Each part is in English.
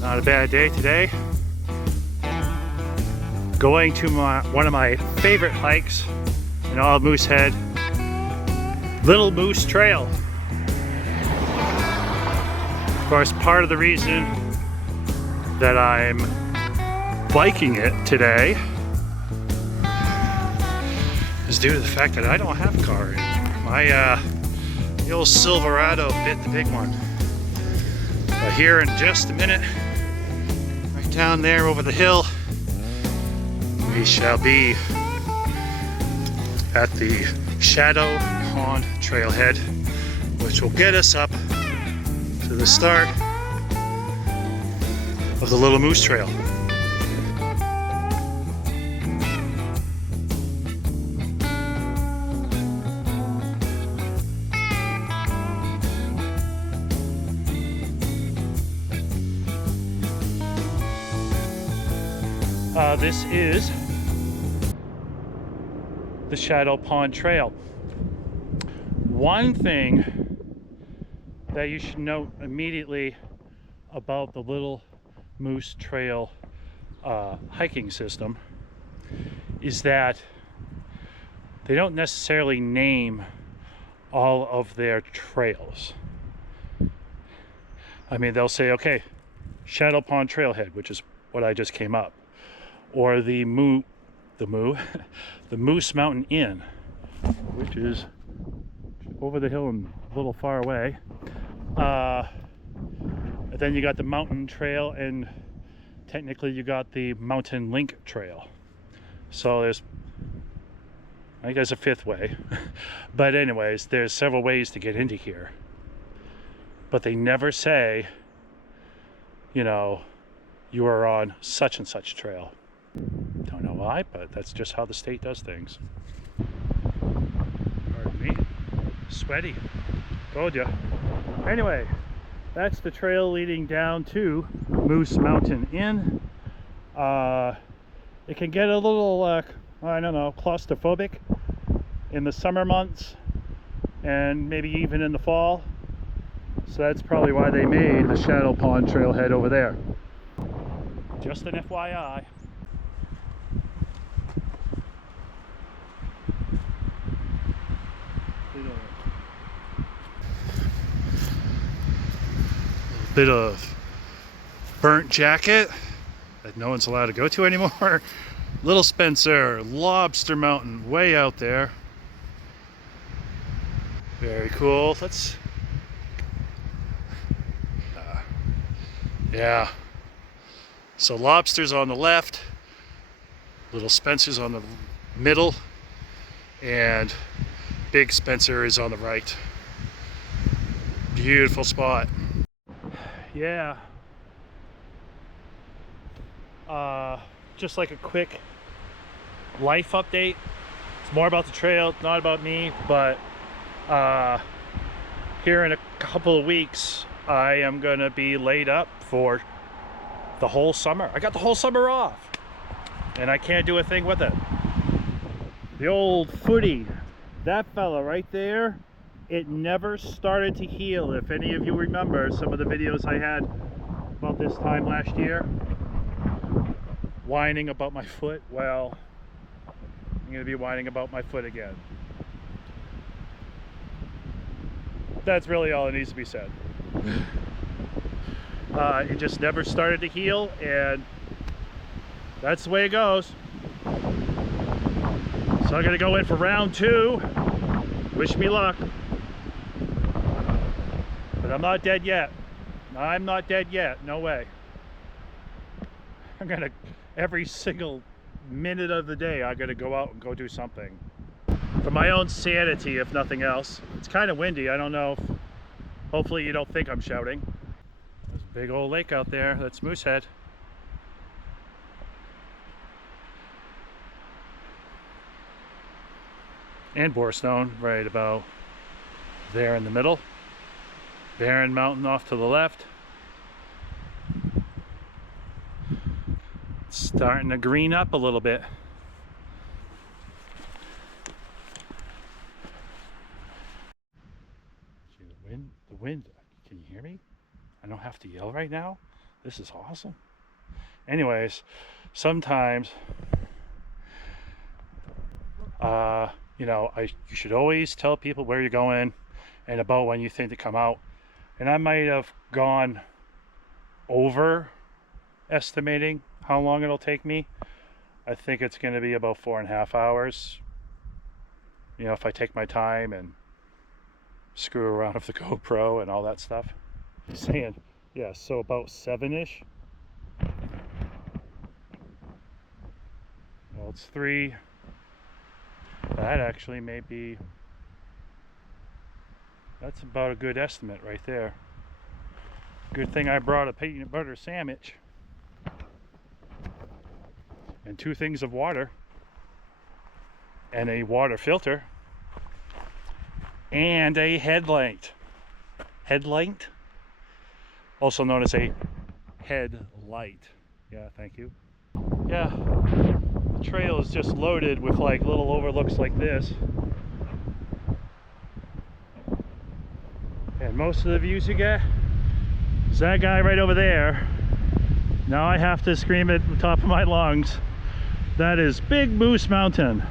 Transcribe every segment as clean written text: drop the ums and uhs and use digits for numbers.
Not a bad day today. Going to one of my favorite hikes in all of Moosehead, Little Moose Trail. Of course, part of the reason that I'm biking it today is due to the fact that I don't have a car. The old Silverado bit the big one. But here in just a minute, right down there over the hill, we shall be at the Shadow Pond trailhead, which will get us up to the start of the Little Moose Trail. This is the Shadow Pond Trail. One thing that you should note immediately about the Little Moose Trail hiking system is that they don't necessarily name all of their trails. I mean, they'll say, okay, Shadow Pond Trailhead, which is what I just came up, or the Moose Mountain Inn, which is over the hill and a little far away. And then you got the Mountain Trail, and technically you got the Mountain Link Trail. So I think there's a fifth way. But anyways, there's several ways to get into here. But they never say, you know, you are on such and such trail. Don't know why, but that's just how the state does things. Pardon me. Sweaty. Told ya. Anyway, that's the trail leading down to Moose Mountain Inn. It can get a little, I don't know, claustrophobic in the summer months and maybe even in the fall. So that's probably why they made the Shadow Pond trailhead over there. Just an FYI. Bit of burnt jacket that no one's allowed to go to anymore. Little Spencer, Lobster Mountain, way out there. Very cool. Let's yeah. So Lobster's on the left, Little Spencer's on the middle, and Big Spencer is on the right. Beautiful spot. Yeah. Just like a quick life update. It's more about the trail, not about me, but here in a couple of weeks, I am gonna be laid up for the whole summer. I got the whole summer off, and I can't do a thing with it. The old footy, that fella right there, it never started to heal. If any of you remember some of the videos I had about this time last year, whining about my foot, well, I'm gonna be whining about my foot again. That's really all that needs to be said. It just never started to heal, and that's the way it goes. So I'm gonna go in for round 2. Wish me luck. But I'm not dead yet. I'm not dead yet, no way. I'm gonna, every single minute of the day, I gotta go out and go do something. For my own sanity, if nothing else. It's kind of windy, I don't know if, hopefully you don't think I'm shouting. There's a big old lake out there, that's Moosehead. And Borestone, right about there in the middle. Barren Mountain off to the left. It's starting to green up a little bit. The wind, can you hear me? I don't have to yell right now. This is awesome. Anyways, sometimes, you know, you should always tell people where you're going and about when you think to come out. And I might have gone over estimating how long it'll take me. I think it's going to be about 4.5 hours. You know, if I take my time and screw around with the GoPro and all that stuff. Saying, yeah, so about 7-ish. Well, it's 3. That actually may be, that's about a good estimate right there. Good thing I brought a peanut butter sandwich and 2 things of water and a water filter and a headlight, also known as a headlight. Yeah, thank you. Yeah, the trail is just loaded with like little overlooks like this, and most of the views you get is that guy right over there. Now I have to scream at the top of my lungs. That is Big Moose Mountain.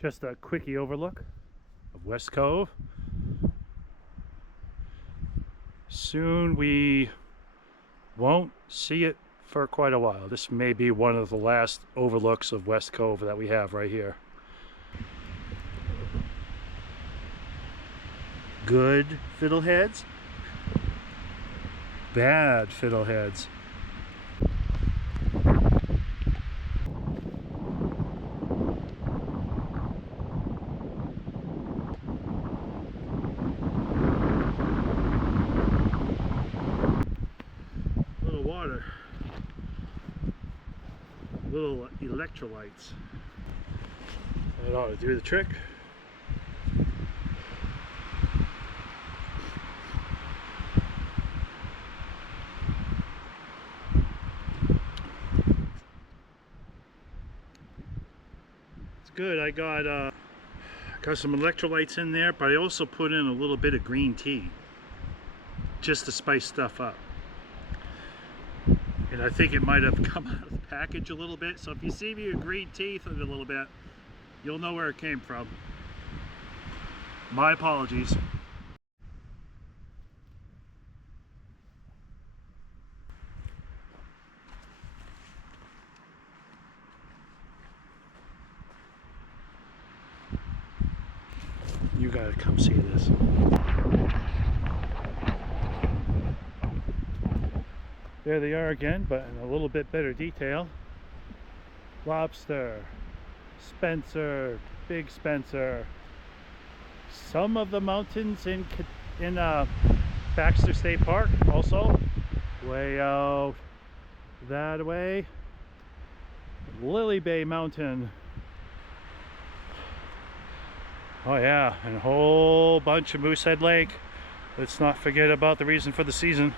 Just a quickie overlook of West Cove. Soon we won't see it for quite a while. This may be one of the last overlooks of West Cove that we have right here. Good fiddleheads, bad fiddleheads. Little electrolytes. That ought to do the trick. It's good. I got some electrolytes in there, but I also put in a little bit of green tea just to spice stuff up. And I think it might have come out of the package a little bit, so if you see me with green teeth a little bit, you'll know where it came from. My apologies. You gotta come see this. There they are again, but in a little bit better detail. Lobster, Spencer, Big Spencer. Some of the mountains in Baxter State Park also. Way out that way. Lily Bay Mountain. Oh yeah, and a whole bunch of Moosehead Lake. Let's not forget about the reason for the season.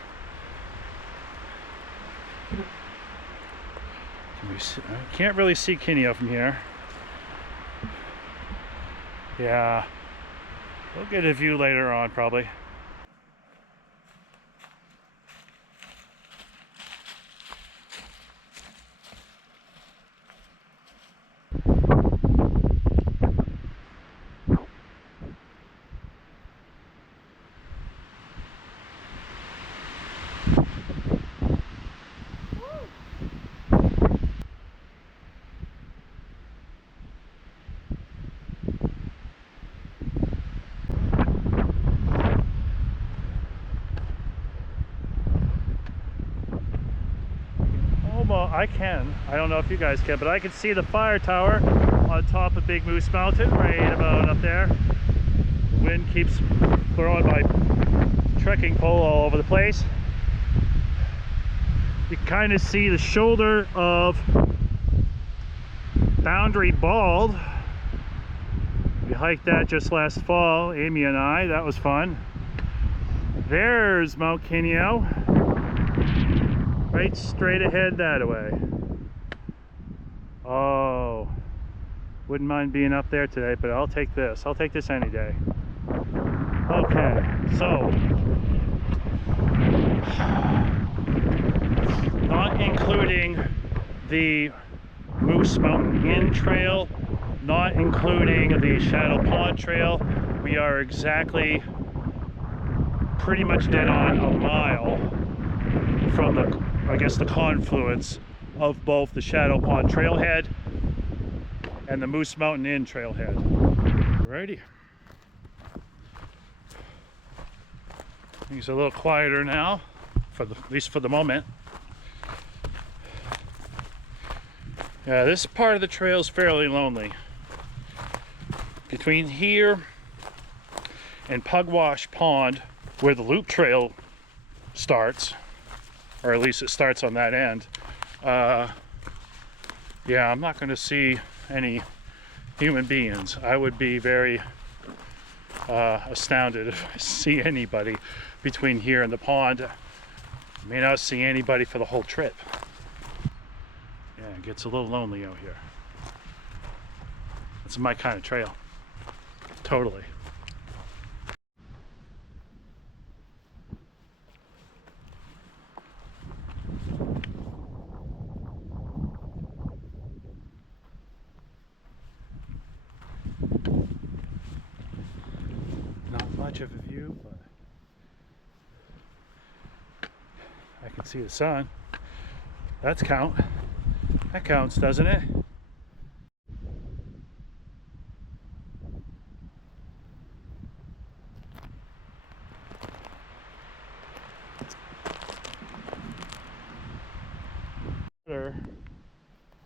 I can't really see Kineo from here. Yeah, we'll get a view later on probably. I don't know if you guys can, but I can see the fire tower on top of Big Moose Mountain right about up there. The wind keeps throwing my trekking pole all over the place. You can kind of see the shoulder of Boundary Bald. We hiked that just last fall, Amy and I. That was fun. There's Mount Kineo, right straight ahead that way. Oh, wouldn't mind being up there today, but I'll take this. I'll take this any day. Okay, so not including the Moose Mountain Inn Trail, not including the Shadow Pond Trail, we are exactly pretty much dead on a mile from the, I guess, the confluence of both the Shadow Pond Trailhead and the Moose Mountain Inn Trailhead. Alrighty. Things are a little quieter now, at least for the moment. Yeah, this part of the trail is fairly lonely. Between here and Pugwash Pond, where the loop trail starts, or at least it starts on that end, yeah, I'm not going to see any human beings. I would be very astounded if I see anybody between here and the pond. I may not see anybody for the whole trip. Yeah, it gets a little lonely out here. It's my kind of trail. Totally. Not much of a view, but I can see the sun. That counts, doesn't it?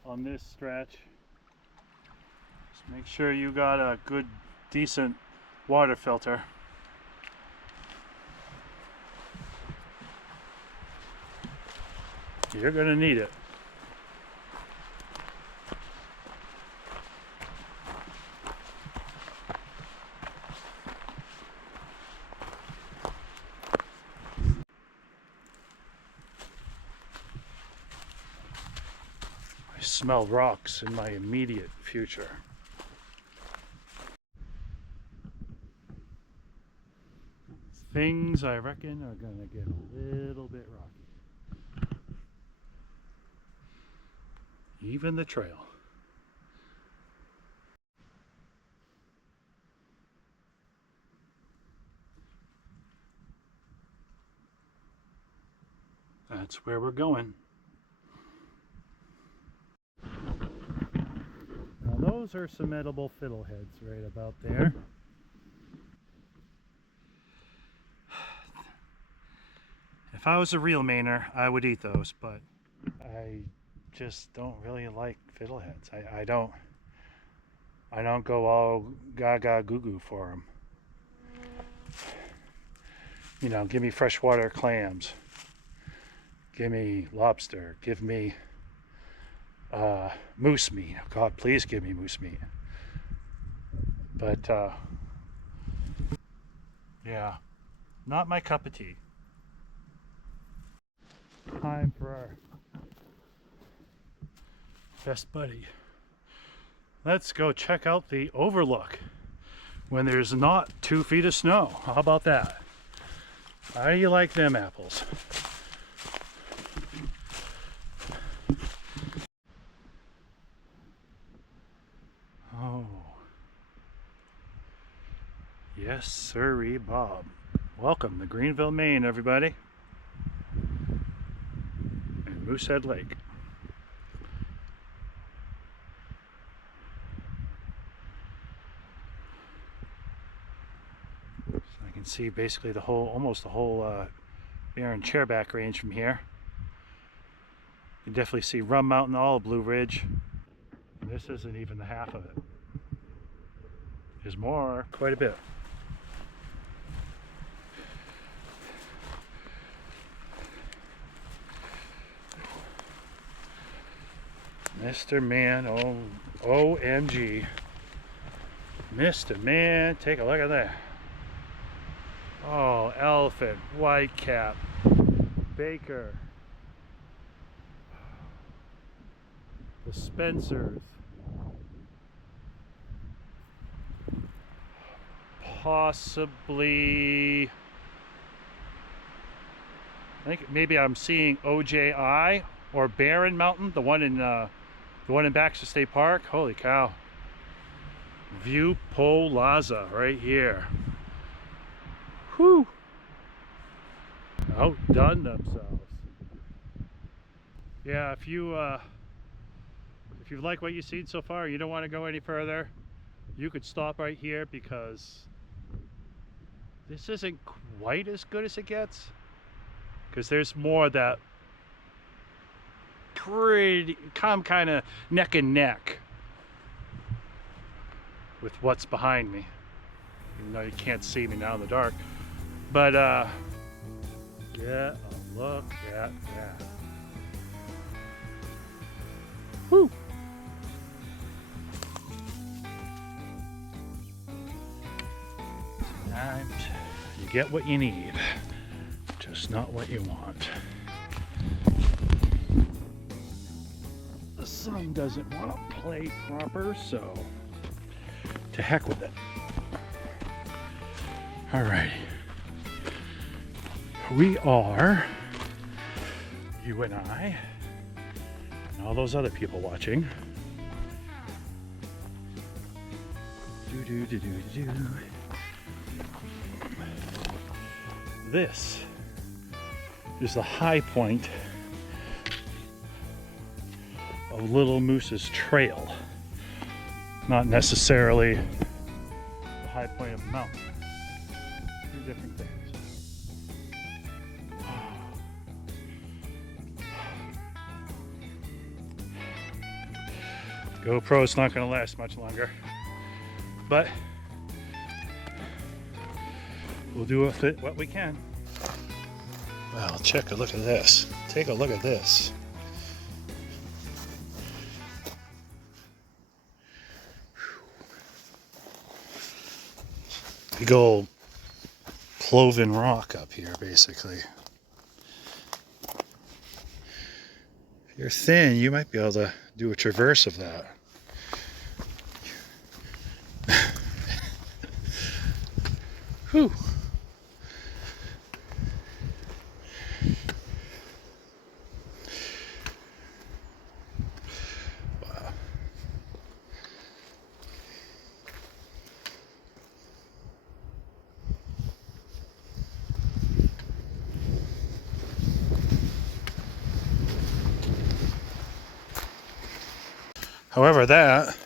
On this stretch, just make sure you got a good, decent water filter. You're gonna need it. I smell rocks in my immediate future. Things I reckon are gonna get a little bit rocky. Even the trail. That's where we're going. Now those are some edible fiddleheads right about there. If I was a real Mainer, I would eat those, but I just don't really like fiddleheads. I don't go all gaga goo goo for them. You know, give me freshwater clams. Give me lobster. Give me moose meat. God, please give me moose meat. But yeah, not my cup of tea. Time for our best buddy. Let's go check out the overlook when there's not 2 feet of snow. How about that? How do you like them apples? Oh, yes sirree Bob. Welcome to Greenville, Maine, everybody. And Moosehead Lake. So I can see basically the whole, almost the whole barren chairback range from here. You can definitely see Rum Mountain, all of Blue Ridge. And this isn't even the half of it. There's more, quite a bit. Mr. Man, oh, OMG. Mr. Man, take a look at that. Oh, elephant, whitecap, baker, the Spencers, possibly, I think maybe I'm seeing OJI or Barren Mountain, the one in Baxter State Park. Holy cow. View Polaza right here. Whew. Outdone themselves. Yeah, if you like what you've seen so far, you don't want to go any further, you could stop right here, because this isn't quite as good as it gets, because there's more that come kind of neck and neck with what's behind me, even though you can't see me now in the dark. But get a look at that. Woo! Sometimes you get what you need, just not what you want. The sun doesn't want to play proper, so to heck with it. Alrighty. We are, you and I, and all those other people watching. This is the high point of Little Moose's trail, not necessarily the high point of the mountain. Two different things. GoPro's not going to last much longer, but we'll do with it what we can. Well, check a look at this. Take a look at this. Big old cloven rock up here, basically. If you're thin, you might be able to do a traverse of that. Whew. Wow. However, that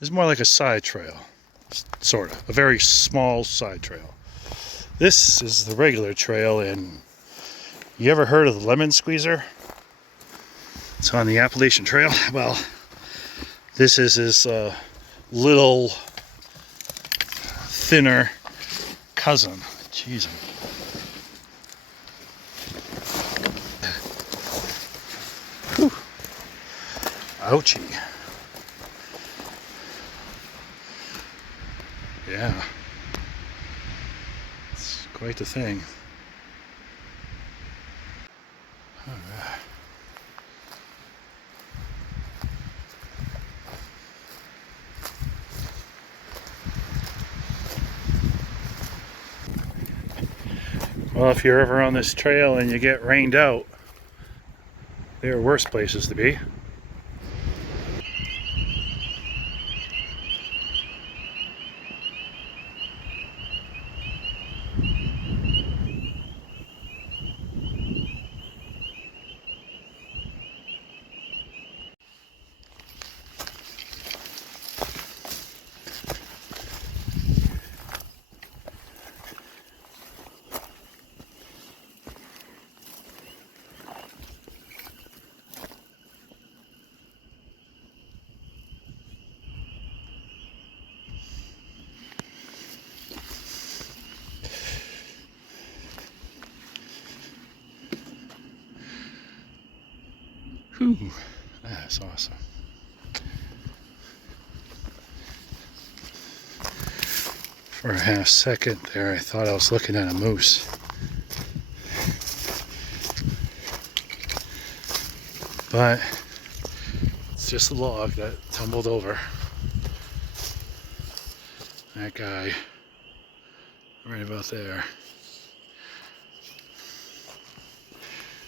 is more like a side trail, sort of, a very small side trail. This is the regular trail, and you ever heard of the lemon squeezer? It's on the Appalachian Trail. Well, this is his little thinner cousin. Jeez. Whew. Ouchie. Yeah. It's quite the thing. All right. Well, if you're ever on this trail and you get rained out, there are worse places to be. Whew, that's awesome. For a half second there, I thought I was looking at a moose. But it's just a log that tumbled over. That guy right about there.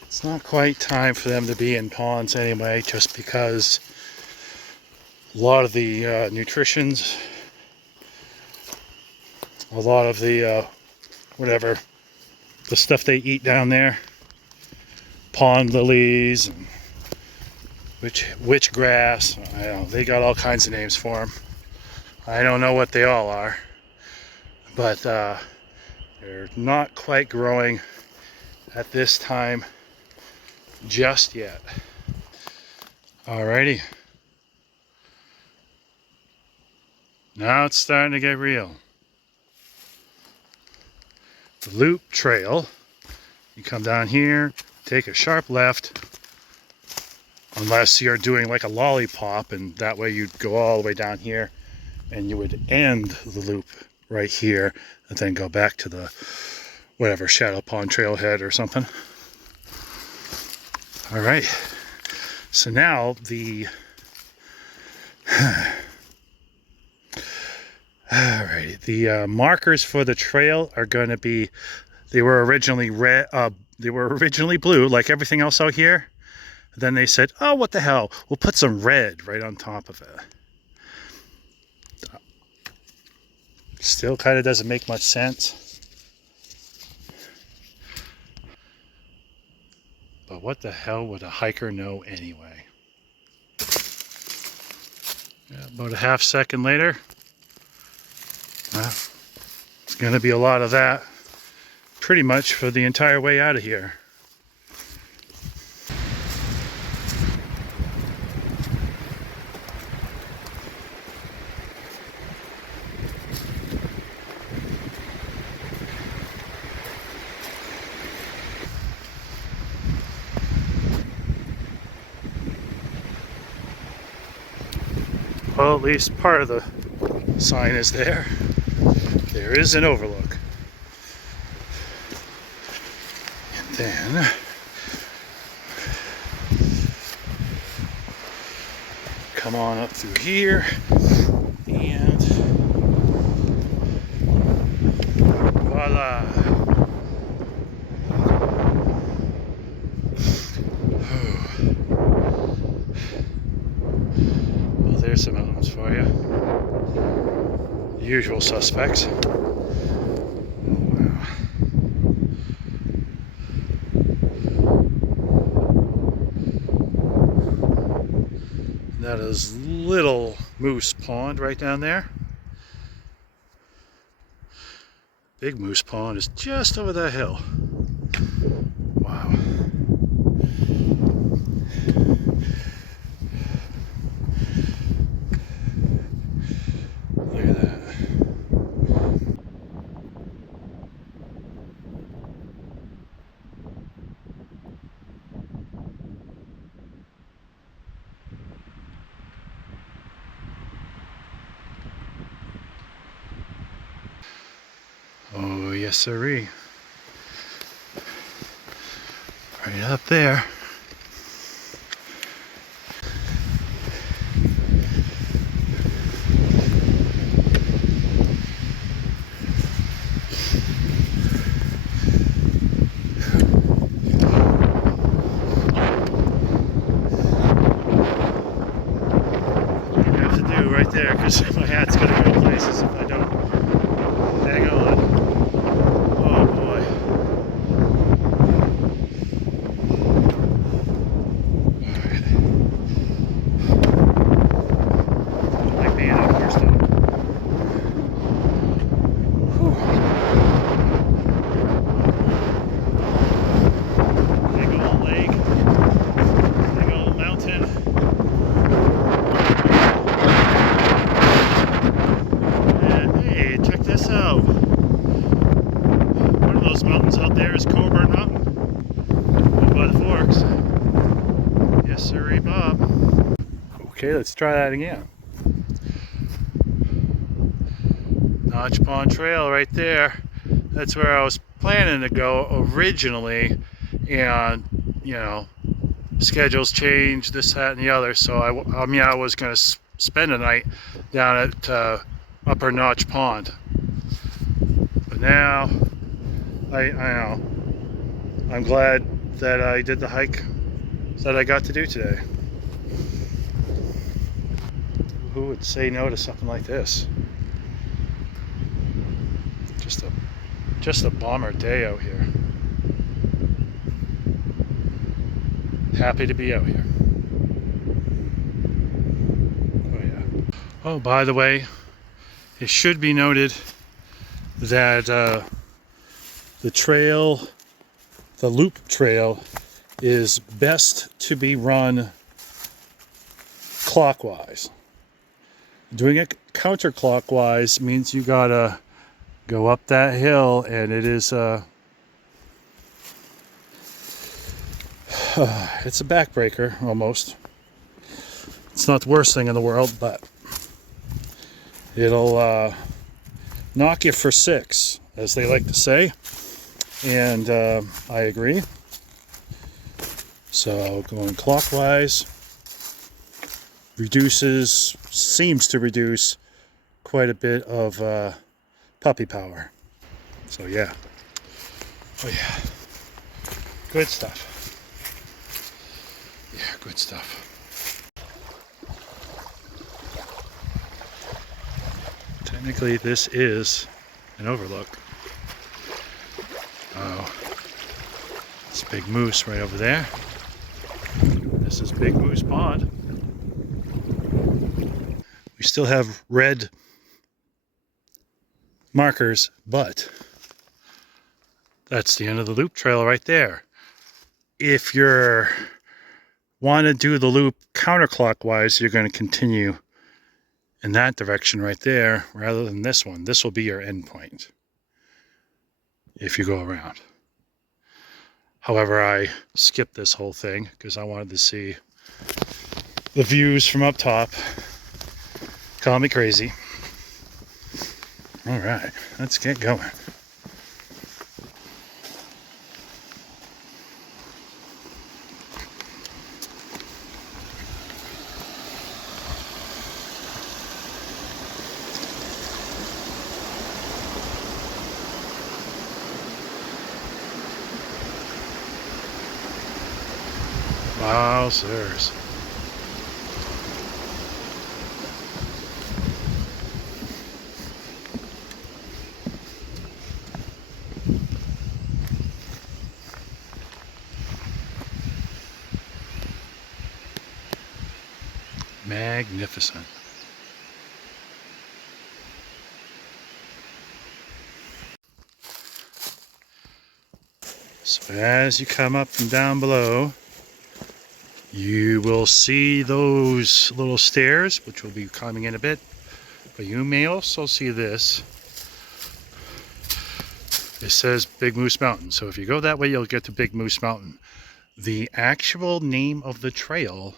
It's not quite time for them to be in ponds anyway, just because a lot of the nutritions, a lot of the whatever, the stuff they eat down there, pond lilies and witch grass, I don't know, they got all kinds of names for them. I don't know what they all are, but they're not quite growing at this time just yet. Alrighty. Now it's starting to get real. The loop trail, you come down here, take a sharp left, unless you're doing like a lollipop, and that way you'd go all the way down here and you would end the loop right here and then go back to the whatever Shadow Pond trailhead or something. All right, so now the alrighty, the markers for the trail are going to be, they were originally red, they were originally blue like everything else out here. Then they said, oh, what the hell, we'll put some red right on top of it. Still kind of doesn't make much sense. But what the hell would a hiker know anyway? Yeah, about a half second later, it's going to be a lot of that pretty much for the entire way out of here. Well, at least part of the sign is there. There is an overlook. And then come on up through here and voila. Well, there's some mountains for you. The usual suspects. That is Little Moose Pond right down there. Big Moose Pond is just over that hill. Wow. Look at that. Oh, yes, sirree. Right up there. I have to do right there because my hat's gonna go places if I don't. Hang on. Oh boy. Alright. Don't like being up here still. Big old lake. Big old mountain. And hey, check this out. One of those mountains out there is Coburn Mountain, over by the Forks. Yes, sirree, Bob. Okay, let's try that again. Now Notch Pond Trail right there. That's where I was planning to go originally, and you know, schedules changed, this, that, and the other. So I mean, I was going to spend a night down at Upper Notch Pond, but now I know I'm glad that I did the hike that I got to do today. Who would say no to something like this? Just a bomber day out here. Happy to be out here. Oh yeah. Oh, by the way, it should be noted that the trail, the loop trail, is best to be run clockwise. Doing it counterclockwise means you gotta go up that hill, and it is it's a backbreaker almost. It's not the worst thing in the world, but it'll knock you for six, as they like to say, and I agree. So going clockwise seems to reduce quite a bit of puppy power. So yeah. Oh yeah. Good stuff. Yeah, good stuff. Technically this is an overlook. Oh, it's Big Moose right over there. This is Big Moose Pond. We still have red markers, but that's the end of the loop trail right there. If you want to do the loop counterclockwise, you're going to continue in that direction right there rather than this one. This will be your end point if you go around. However, I skipped this whole thing because I wanted to see the views from up top. Call me crazy. All right, let's get going. Wowzers. Magnificent. So as you come up from down below, you will see those little stairs, which will be coming in a bit, but you may also see this. It says Big Moose Mountain. So if you go that way, you'll get to Big Moose Mountain. The actual name of the trail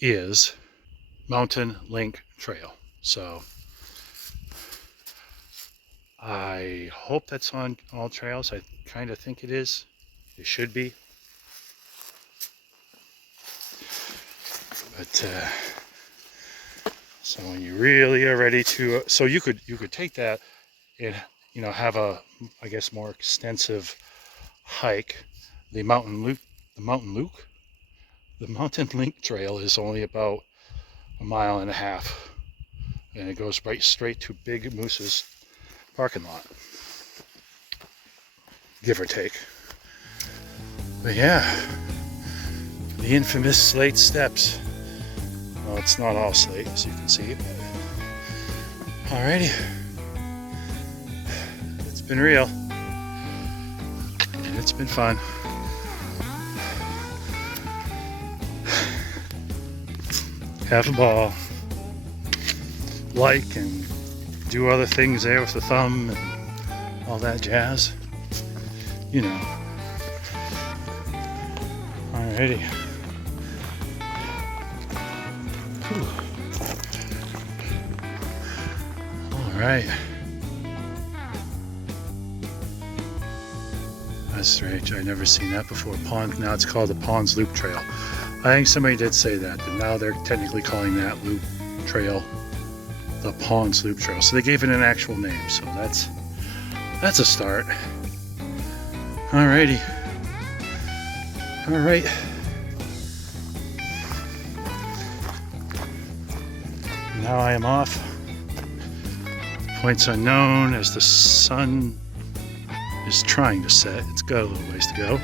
is Mountain Link Trail. So I hope that's on all trails. I kind of think it is. It should be. But so when you really are ready to, so you could take that and have a, I guess, more extensive hike. The Mountain Link Trail is only about 1.5 miles, and it goes right straight to Big Moose's parking lot, give or take. But yeah, the infamous slate steps. Well, it's not all slate, as you can see, but alrighty. It's been real, and it's been fun. Have a ball. Like and do other things there with the thumb and all that jazz. You know. Alrighty. Whew. All right. That's strange. I've never seen that before. Pond. Now it's called the Ponds Loop Trail. I think somebody did say that, but now they're technically calling that loop trail the Ponds Loop Trail. So they gave it an actual name. So that's a start. Alrighty. All right. Now I am off. Points unknown as the sun is trying to set. It's got a little ways to go.